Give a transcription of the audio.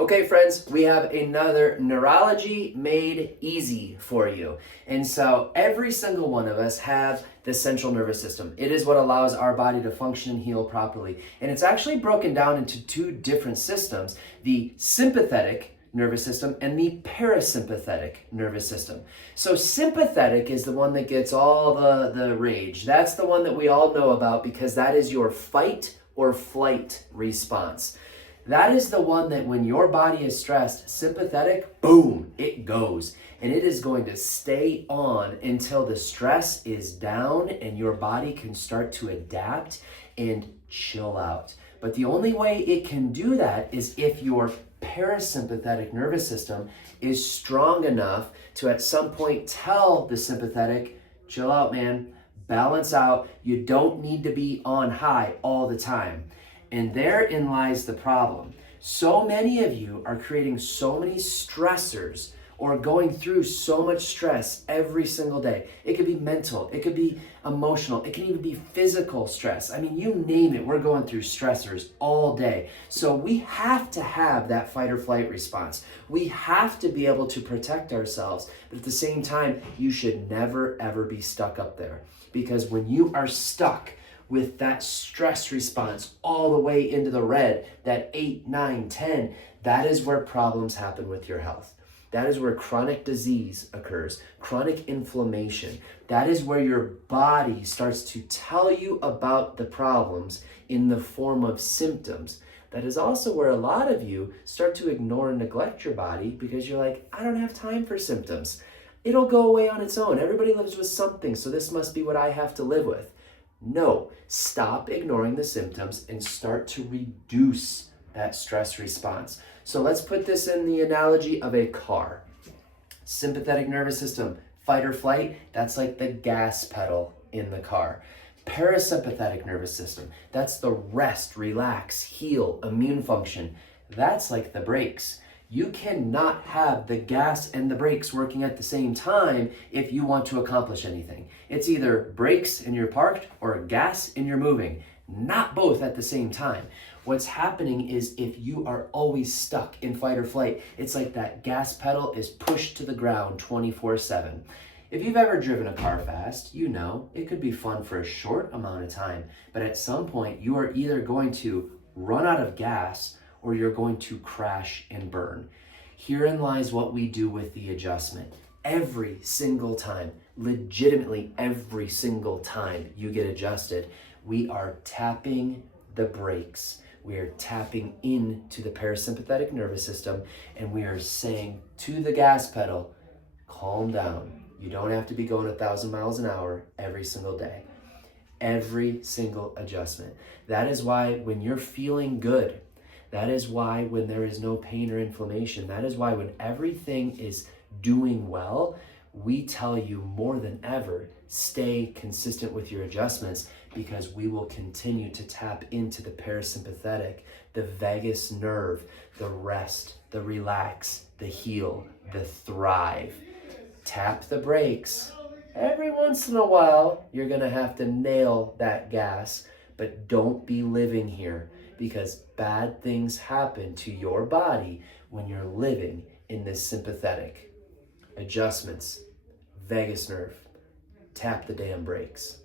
Okay, friends, we have another neurology made easy for you. And so every single one of us have the central nervous system. It is what allows our body to function and heal properly. And it's actually broken down into two different systems, the sympathetic nervous system and the parasympathetic nervous system. So sympathetic is the one that gets all the rage. That's the one that we all know about because that is your fight or flight response. That is the one that when your body is stressed, sympathetic, boom, it goes. And it is going to stay on until the stress is down and your body can start to adapt and chill out. But the only way it can do that is if your parasympathetic nervous system is strong enough to at some point tell the sympathetic, chill out, man, balance out. You don't need to be on high all the time. And therein lies the problem. So many of you are creating so many stressors or going through so much stress every single day. It could be mental, it could be emotional, it can even be physical stress. I mean, you name it, we're going through stressors all day. So we have to have that fight or flight response. We have to be able to protect ourselves. But at the same time, you should never, ever be stuck up there. Because when you are stuck with that stress response all the way into the red, that 8, 9, 10, that is where problems happen with your health. That is where chronic disease occurs, chronic inflammation. That is where your body starts to tell you about the problems in the form of symptoms. That is also where a lot of you start to ignore and neglect your body because you're like, I don't have time for symptoms. It'll go away on its own. Everybody lives with something, so this must be what I have to live with. No, stop ignoring the symptoms and start to reduce that stress response. So let's put this in the analogy of a car. Sympathetic nervous system, fight or flight, that's like the gas pedal in the car. Parasympathetic nervous system, that's the rest, relax, heal, immune function. That's like the brakes. You cannot have the gas and the brakes working at the same time if you want to accomplish anything. It's either brakes and you're parked or gas and you're moving, not both at the same time. What's happening is if you are always stuck in fight or flight, it's like that gas pedal is pushed to the ground 24/7. If you've ever driven a car fast, you know it could be fun for a short amount of time, but at some point you are either going to run out of gas or you're going to crash and burn. Herein lies what we do with the adjustment. Every single time, legitimately every single time you get adjusted, we are tapping the brakes. We are tapping into the parasympathetic nervous system and we are saying to the gas pedal, calm down. You don't have to be going 1,000 miles an hour every single day. Every single adjustment. That is why when you're feeling good, that is why when there is no pain or inflammation, that is why when everything is doing well, we tell you more than ever, stay consistent with your adjustments because we will continue to tap into the parasympathetic, the vagus nerve, the rest, the relax, the heal, the thrive. Tap the brakes. Every once in a while, you're gonna have to nail that gas, but don't be living here because bad things happen to your body when you're living in this sympathetic. Adjustments, vagus nerve, tap the damn brakes.